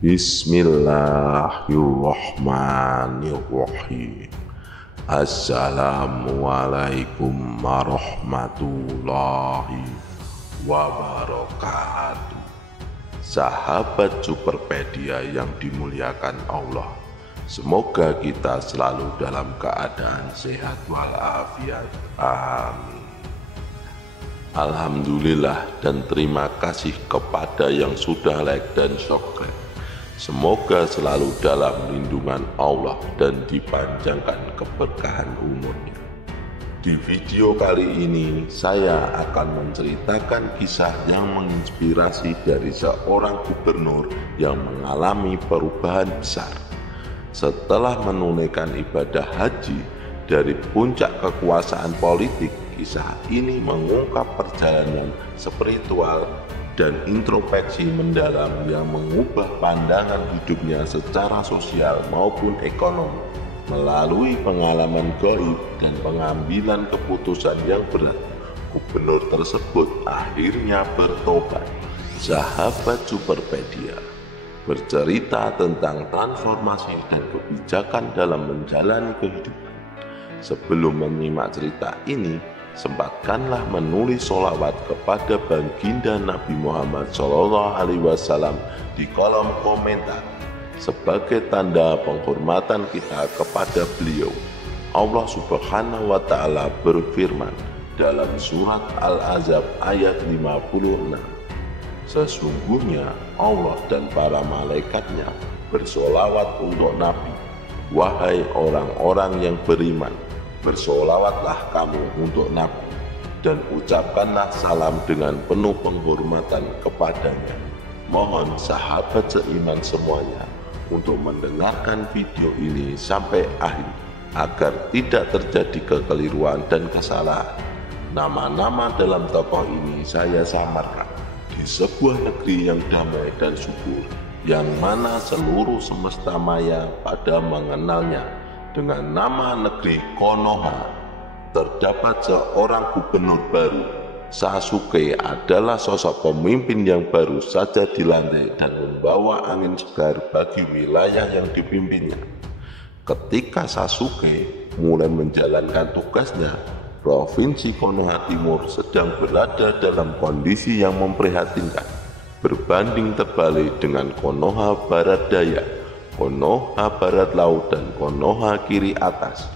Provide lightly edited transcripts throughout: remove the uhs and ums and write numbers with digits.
Bismillahirrahmanirrahim. Assalamualaikum warahmatullahi wabarakatuh. Sahabat Superpedia yang dimuliakan Allah, semoga kita selalu dalam keadaan sehat walafiat. Amin. Alhamdulillah dan terima kasih kepada yang sudah like dan subscribe. Semoga selalu dalam lindungan Allah dan dipanjangkan keberkahan umurnya. Di video kali ini saya akan menceritakan kisah yang menginspirasi dari seorang gubernur yang mengalami perubahan besar. Setelah menunaikan ibadah haji dari puncak kekuasaan politik, kisah ini mengungkap perjalanan spiritual dan introspeksi mendalam yang mengubah pandangan hidupnya secara sosial maupun ekonomi. Melalui pengalaman gaib dan pengambilan keputusan yang berat, gubernur tersebut akhirnya bertobat. Sahabat Superpedia bercerita tentang transformasi dan kebijakan dalam menjalani kehidupan. Sebelum menyimak cerita ini, sempatkanlah menulis sholawat kepada baginda Nabi Muhammad SAW di kolom komentar sebagai tanda penghormatan kita kepada beliau. Allah Subhanahu wa Ta'ala berfirman dalam surat Al-Ahzab ayat 56, sesungguhnya Allah dan para malaikatnya bersolawat untuk Nabi. Wahai orang-orang yang beriman, bersolawatlah kamu untuk Nabi dan ucapkanlah salam dengan penuh penghormatan kepadanya. Mohon sahabat seiman semuanya untuk mendengarkan video ini sampai akhir agar tidak terjadi kekeliruan dan kesalahan. Nama-nama dalam tokoh ini saya samarkan di sebuah negeri yang damai dan subur, yang mana seluruh semesta maya pada mengenalnya dengan nama negeri Konoha. Terdapat seorang gubernur baru. Sasuke adalah sosok pemimpin yang baru saja dilantik dan membawa angin segar bagi wilayah yang dipimpinnya. Ketika Sasuke mulai menjalankan tugasnya, Provinsi Konoha Timur sedang berada dalam kondisi yang memprihatinkan. Berbanding terbalik dengan Konoha Barat Daya, Konoha Barat Laut, dan Konoha Kiri Atas.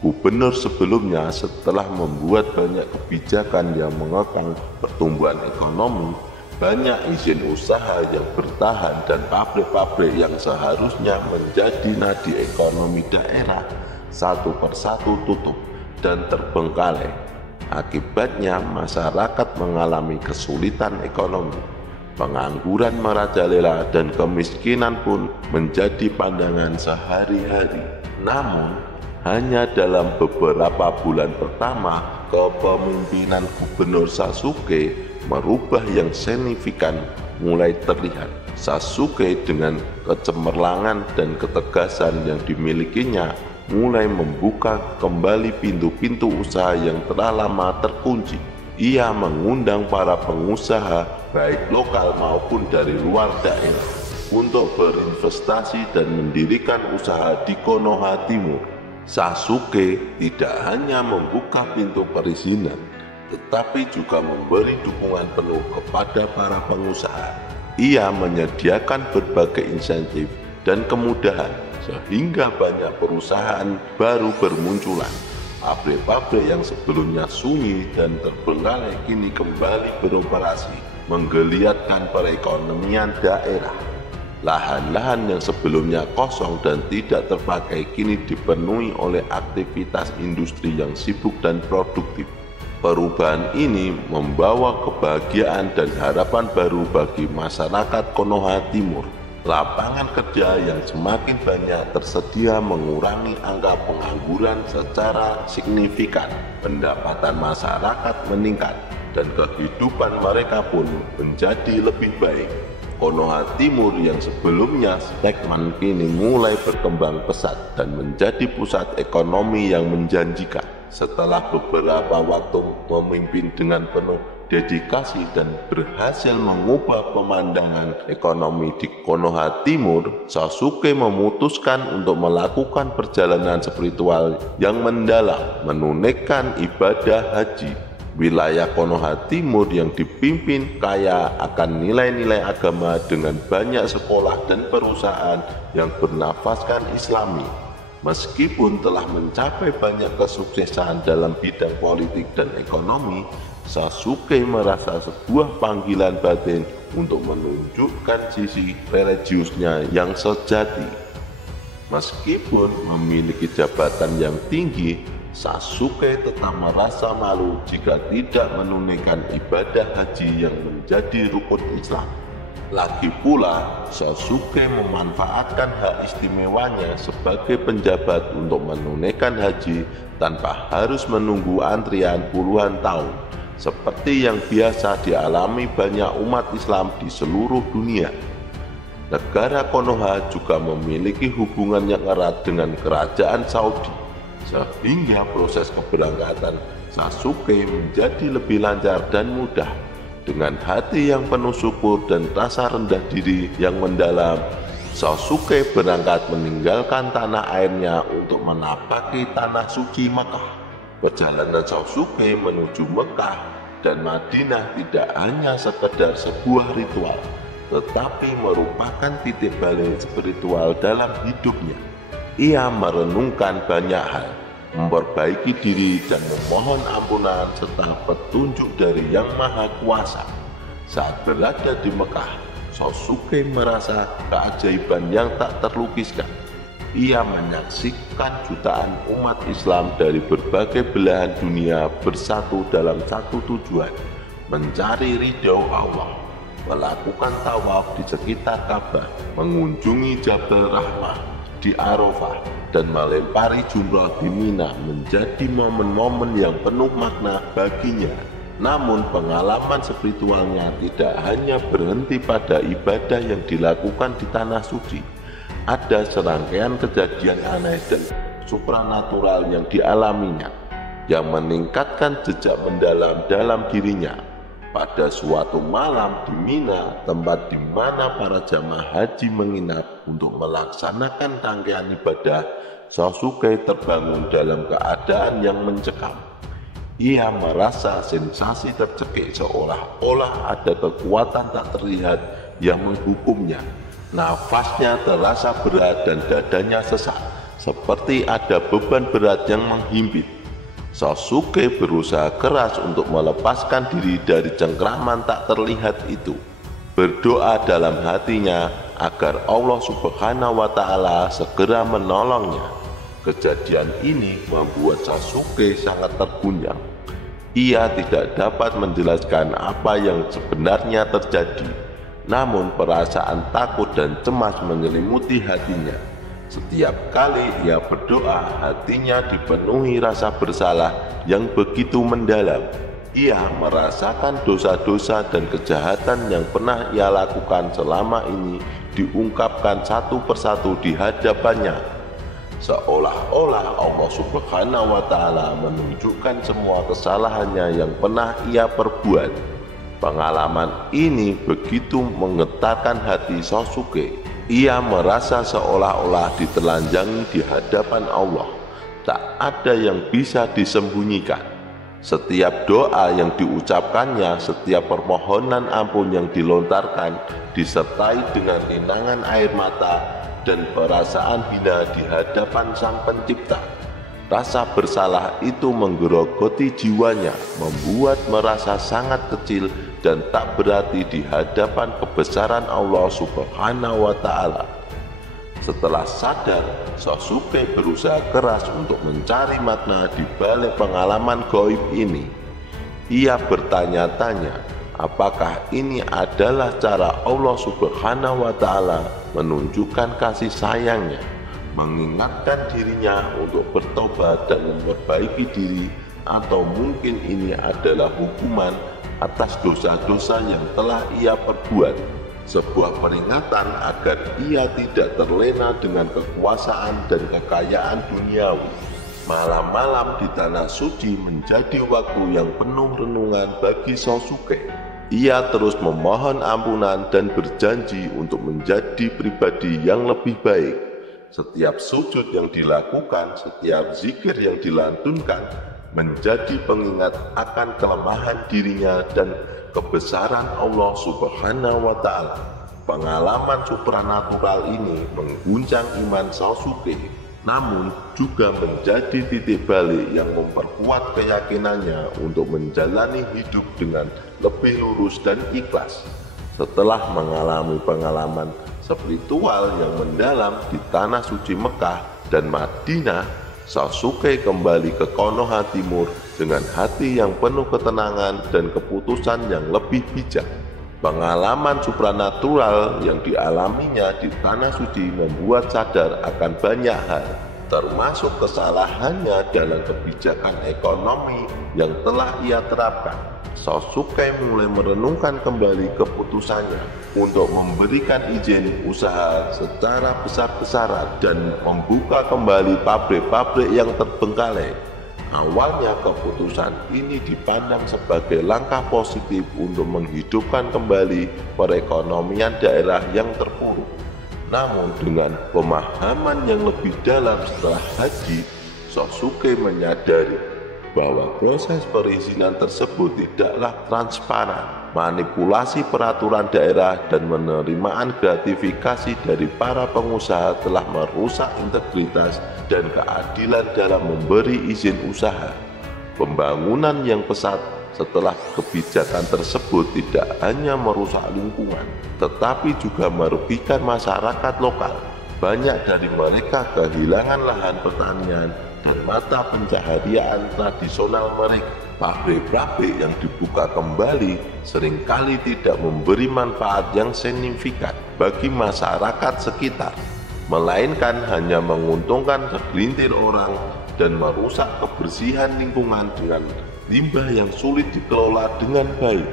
Gubernur sebelumnya setelah membuat banyak kebijakan yang mengekang pertumbuhan ekonomi, banyak izin usaha yang bertahan dan pabrik-pabrik yang seharusnya menjadi nadi ekonomi daerah satu persatu tutup dan terbengkalai. Akibatnya masyarakat mengalami kesulitan ekonomi. Pengangguran merajalela dan kemiskinan pun menjadi pandangan sehari-hari. Namun, hanya dalam beberapa bulan pertama kepemimpinan Gubernur Sasuke merubah yang signifikan mulai terlihat. Sasuke dengan kecemerlangan dan ketegasan yang dimilikinya mulai membuka kembali pintu-pintu usaha yang telah lama terkunci. Ia mengundang para pengusaha baik lokal maupun dari luar daerah untuk berinvestasi dan mendirikan usaha di Konoha Timur. Sasuke tidak hanya membuka pintu perizinan, tetapi juga memberi dukungan penuh kepada para pengusaha. Ia menyediakan berbagai insentif dan kemudahan sehingga banyak perusahaan baru bermunculan. Pabrik-pabrik yang sebelumnya sunyi dan terbengkalai kini kembali beroperasi, menggeliatkan perekonomian daerah. Lahan-lahan yang sebelumnya kosong dan tidak terpakai kini dipenuhi oleh aktivitas industri yang sibuk dan produktif. Perubahan ini membawa kebahagiaan dan harapan baru bagi masyarakat Konoha Timur. Lapangan kerja yang semakin banyak tersedia mengurangi angka pengangguran secara signifikan. Pendapatan masyarakat meningkat dan kehidupan mereka pun menjadi lebih baik. Konoha Timur yang sebelumnya stagnan kini mulai berkembang pesat dan menjadi pusat ekonomi yang menjanjikan. Setelah beberapa waktu memimpin dengan penuh dedikasi dan berhasil mengubah pemandangan ekonomi di Konoha Timur, Sasuke memutuskan untuk melakukan perjalanan spiritual yang mendalam, menunaikan ibadah haji. Wilayah Konoha Timur yang dipimpin kaya akan nilai-nilai agama dengan banyak sekolah dan perusahaan yang bernafaskan Islami. Meskipun telah mencapai banyak kesuksesan dalam bidang politik dan ekonomi, Sasuke merasa sebuah panggilan batin untuk menunjukkan sisi religiusnya yang sejati. Meskipun memiliki jabatan yang tinggi, Sasuke tetap merasa malu jika tidak menunaikan ibadah haji yang menjadi rukun Islam. Lagi pula, Sasuke memanfaatkan hak istimewanya sebagai penjabat untuk menunaikan haji tanpa harus menunggu antrian puluhan tahun, seperti yang biasa dialami banyak umat Islam di seluruh dunia. Negara Konoha juga memiliki hubungan yang erat dengan kerajaan Saudi, sehingga proses keberangkatan Sasuke menjadi lebih lancar dan mudah. Dengan hati yang penuh syukur dan rasa rendah diri yang mendalam, Sasuke berangkat meninggalkan tanah airnya untuk menapaki tanah suci Mekah. Perjalanan Sasuke menuju Mekah dan Madinah tidak hanya sekedar sebuah ritual, tetapi merupakan titik balik spiritual dalam hidupnya. Ia merenungkan banyak hal, memperbaiki diri dan memohon ampunan serta petunjuk dari Yang Maha Kuasa. Saat berada di Mekah, Sasuke merasa keajaiban yang tak terlukiskan. Ia menyaksikan jutaan umat Islam dari berbagai belahan dunia bersatu dalam satu tujuan, mencari ridho Allah, melakukan tawaf di sekitar Ka'bah, mengunjungi Jabal Rahmah di Arafah, dan melempari jumrah di Mina menjadi momen-momen yang penuh makna baginya. Namun pengalaman spiritualnya tidak hanya berhenti pada ibadah yang dilakukan di tanah suci. Ada serangkaian kejadian aneh dan supranatural yang dialaminya, yang meningkatkan jejak mendalam dalam dirinya. Pada suatu malam di Mina, tempat di mana para jamaah haji menginap untuk melaksanakan rangkaian ibadah, Sasuke terbangun dalam keadaan yang mencekam. Ia merasa sensasi tercekik seolah-olah ada kekuatan tak terlihat yang menghukumnya. Nafasnya terasa berat dan dadanya sesak, seperti ada beban berat yang menghimpit. Sasuke berusaha keras untuk melepaskan diri dari cengkraman tak terlihat itu. Berdoa dalam hatinya agar Allah Subhanahu wa Ta'ala segera menolongnya. Kejadian ini membuat Sasuke sangat terguncang. Ia tidak dapat menjelaskan apa yang sebenarnya terjadi, namun perasaan takut dan cemas menyelimuti hatinya. Setiap kali ia berdoa, hatinya dipenuhi rasa bersalah yang begitu mendalam. Ia merasakan dosa-dosa dan kejahatan yang pernah ia lakukan selama ini diungkapkan satu persatu di hadapannya. Seolah-olah Allah Subhanahu wa Ta'ala menunjukkan semua kesalahannya yang pernah ia perbuat. Pengalaman ini begitu menggetarkan hati Sasuke. Ia merasa seolah-olah ditelanjangi di hadapan Allah. Tak ada yang bisa disembunyikan. Setiap doa yang diucapkannya, setiap permohonan ampun yang dilontarkan, disertai dengan linangan air mata dan perasaan hina di hadapan Sang Pencipta. Rasa bersalah itu menggerogoti jiwanya, membuat merasa sangat kecil dan tak berarti di hadapan kebesaran Allah Subhanahu wa Ta'ala. Setelah sadar, Sasuke berusaha keras untuk mencari makna di balik pengalaman gaib ini. Ia bertanya-tanya, apakah ini adalah cara Allah Subhanahu wa Ta'ala menunjukkan kasih sayangnya, mengingatkan dirinya untuk bertobat dan memperbaiki diri, atau mungkin ini adalah hukuman atas dosa-dosa yang telah ia perbuat, sebuah peringatan agar ia tidak terlena dengan kekuasaan dan kekayaan duniawi. Malam-malam di Tanah Suci menjadi waktu yang penuh renungan bagi Sosuke. Ia terus memohon ampunan dan berjanji untuk menjadi pribadi yang lebih baik. Setiap sujud yang dilakukan, setiap zikir yang dilantunkan, menjadi pengingat akan kelemahan dirinya dan kebesaran Allah Subhanahu wa Ta'ala. Pengalaman supranatural ini mengguncang iman Sosuke, namun juga menjadi titik balik yang memperkuat keyakinannya untuk menjalani hidup dengan lebih lurus dan ikhlas. Setelah mengalami pengalaman spiritual yang mendalam di Tanah Suci Mekah dan Madinah, Sosuke kembali ke Konoha Timur dengan hati yang penuh ketenangan dan keputusan yang lebih bijak. Pengalaman supranatural yang dialaminya di Tanah Suci membuat sadar akan banyak hal, termasuk kesalahannya dalam kebijakan ekonomi yang telah ia terapkan. Sosuke mulai merenungkan kembali keputusannya untuk memberikan izin usaha secara besar-besaran dan membuka kembali pabrik-pabrik yang terbengkalai. Awalnya keputusan ini dipandang sebagai langkah positif untuk menghidupkan kembali perekonomian daerah yang terpuruk. Namun dengan pemahaman yang lebih dalam setelah haji, Sosuke menyadari bahwa proses perizinan tersebut tidaklah transparan. Manipulasi peraturan daerah dan penerimaan gratifikasi dari para pengusaha telah merusak integritas dan keadilan dalam memberi izin usaha. Pembangunan yang pesat setelah kebijakan tersebut tidak hanya merusak lingkungan, tetapi juga merugikan masyarakat lokal. Banyak dari mereka kehilangan lahan pertanian dan mata pencaharian tradisional mereka. Pabrik-pabrik yang dibuka kembali seringkali tidak memberi manfaat yang signifikan bagi masyarakat sekitar, melainkan hanya menguntungkan segelintir orang dan merusak kebersihan lingkungan dengan limbah yang sulit dikelola dengan baik.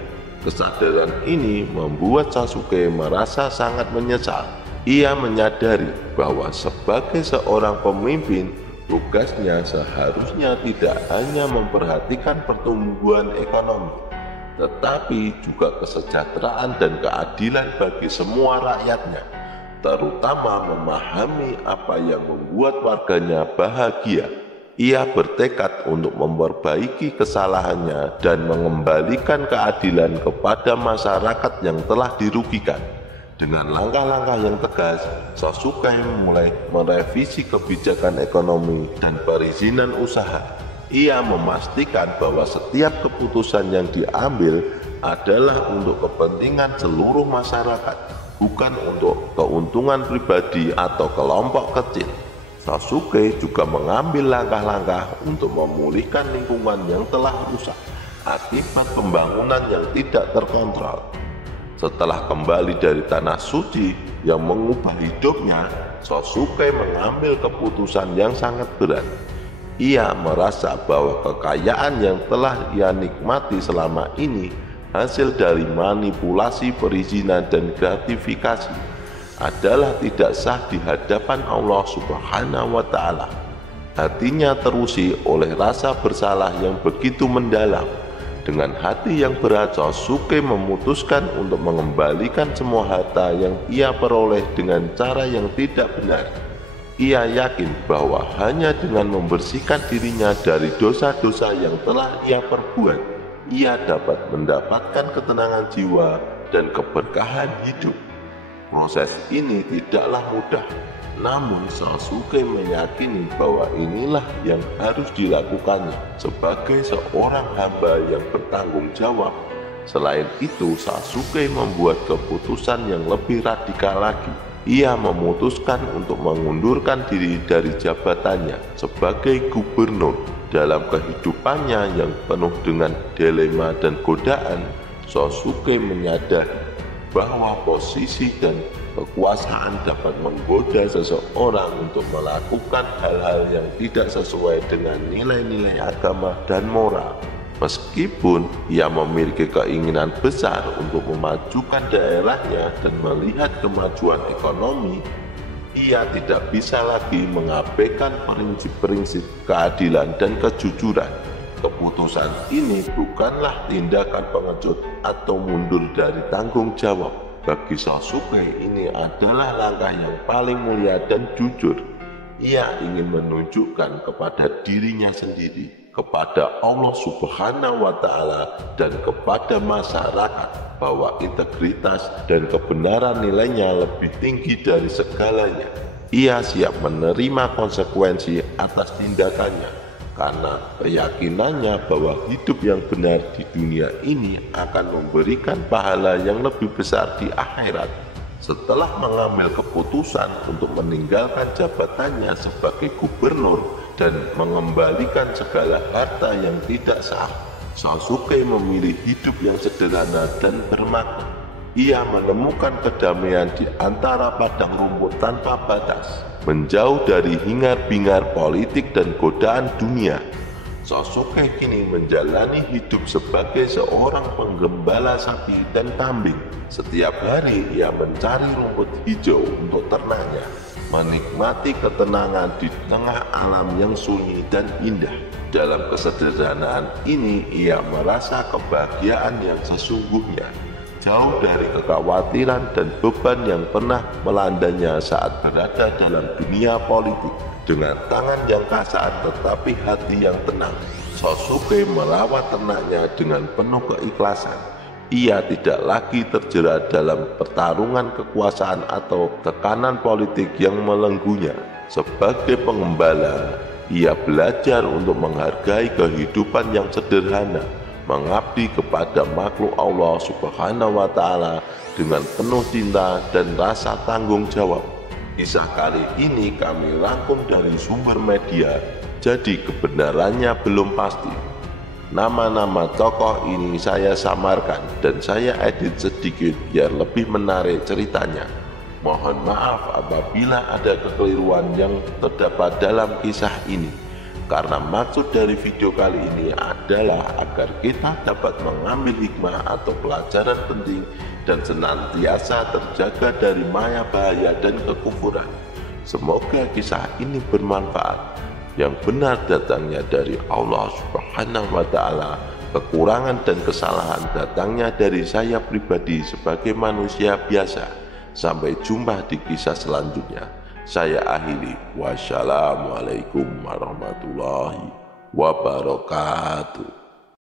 Kesadaran ini membuat Sosuke merasa sangat menyesal. Ia menyadari bahwa sebagai seorang pemimpin, tugasnya seharusnya tidak hanya memperhatikan pertumbuhan ekonomi, tetapi juga kesejahteraan dan keadilan bagi semua rakyatnya, terutama memahami apa yang membuat warganya bahagia. Ia bertekad untuk memperbaiki kesalahannya dan mengembalikan keadilan kepada masyarakat yang telah dirugikan. Dengan langkah-langkah yang tegas, Sosuke mulai merevisi kebijakan ekonomi dan perizinan usaha. Ia memastikan bahwa setiap keputusan yang diambil adalah untuk kepentingan seluruh masyarakat, bukan untuk keuntungan pribadi atau kelompok kecil. Sosuke juga mengambil langkah-langkah untuk memulihkan lingkungan yang telah rusak akibat pembangunan yang tidak terkontrol. Setelah kembali dari Tanah Suci yang mengubah hidupnya, Sosuke mengambil keputusan yang sangat berat. Ia merasa bahwa kekayaan yang telah ia nikmati selama ini hasil dari manipulasi perizinan dan gratifikasi adalah tidak sah di hadapan Allah Subhanahu wa Ta'ala. Hatinya terusik oleh rasa bersalah yang begitu mendalam. Dengan hati yang berat, Sosuke memutuskan untuk mengembalikan semua harta yang ia peroleh dengan cara yang tidak benar. Ia yakin bahwa hanya dengan membersihkan dirinya dari dosa-dosa yang telah ia perbuat, ia dapat mendapatkan ketenangan jiwa dan keberkahan hidup. Proses ini tidaklah mudah, namun Sosuke meyakini bahwa inilah yang harus dilakukannya sebagai seorang hamba yang bertanggung jawab. Selain itu, Sosuke membuat keputusan yang lebih radikal lagi. Ia memutuskan untuk mengundurkan diri dari jabatannya sebagai gubernur. Dalam kehidupannya yang penuh dengan dilema dan godaan, Sosuke menyadari bahwa posisi dan kekuasaan dapat menggoda seseorang untuk melakukan hal-hal yang tidak sesuai dengan nilai-nilai agama dan moral. Meskipun ia memiliki keinginan besar untuk memajukan daerahnya dan melihat kemajuan ekonomi, Ia tidak bisa lagi mengabaikan prinsip-prinsip keadilan dan kejujuran. Keputusan ini bukanlah tindakan pengecut atau mundur dari tanggung jawab. Bagi Sasuke, ini adalah langkah yang paling mulia dan jujur. Ia ingin menunjukkan kepada dirinya sendiri, kepada Allah Subhanahu wa Ta'ala, dan kepada masyarakat bahwa integritas dan kebenaran nilainya lebih tinggi dari segalanya. Ia siap menerima konsekuensi atas tindakannya karena keyakinannya bahwa hidup yang benar di dunia ini akan memberikan pahala yang lebih besar di akhirat. Setelah mengambil keputusan untuk meninggalkan jabatannya sebagai gubernur dan mengembalikan segala harta yang tidak sah, Sasuke memilih hidup yang sederhana dan bermakna. Ia menemukan kedamaian di antara padang rumput tanpa batas, menjauh dari hingar-bingar politik dan godaan dunia. Sasuke kini menjalani hidup sebagai seorang penggembala sapi dan kambing. Setiap hari ia mencari rumput hijau untuk ternaknya, menikmati ketenangan di tengah alam yang sunyi dan indah. Dalam kesederhanaan ini ia merasa kebahagiaan yang sesungguhnya, jauh dari kekhawatiran dan beban yang pernah melandanya saat berada dalam dunia politik. Dengan tangan yang kasar tetapi hati yang tenang, Sasuke merawat ternaknya dengan penuh keikhlasan. Ia tidak lagi terjerat dalam pertarungan kekuasaan atau tekanan politik yang melenggunya. Sebagai pengembala, ia belajar untuk menghargai kehidupan yang sederhana, mengabdi kepada makhluk Allah Subhanahu wa Ta'ala dengan penuh cinta dan rasa tanggung jawab. Kisah kali ini kami rangkum dari sumber media, jadi kebenarannya belum pasti. Nama-nama tokoh ini saya samarkan dan saya edit sedikit biar lebih menarik ceritanya. Mohon maaf apabila ada kekeliruan yang terdapat dalam kisah ini, karena maksud dari video kali ini adalah agar kita dapat mengambil hikmah atau pelajaran penting dan senantiasa terjaga dari maya bahaya dan kekufuran. Semoga kisah ini bermanfaat. Yang benar datangnya dari Allah Subhanahu wa Ta'ala, kekurangan dan kesalahan datangnya dari saya pribadi sebagai manusia biasa. Sampai jumpa di kisah selanjutnya. Saya akhiri. Wassalamualaikum warahmatullahi wabarakatuh.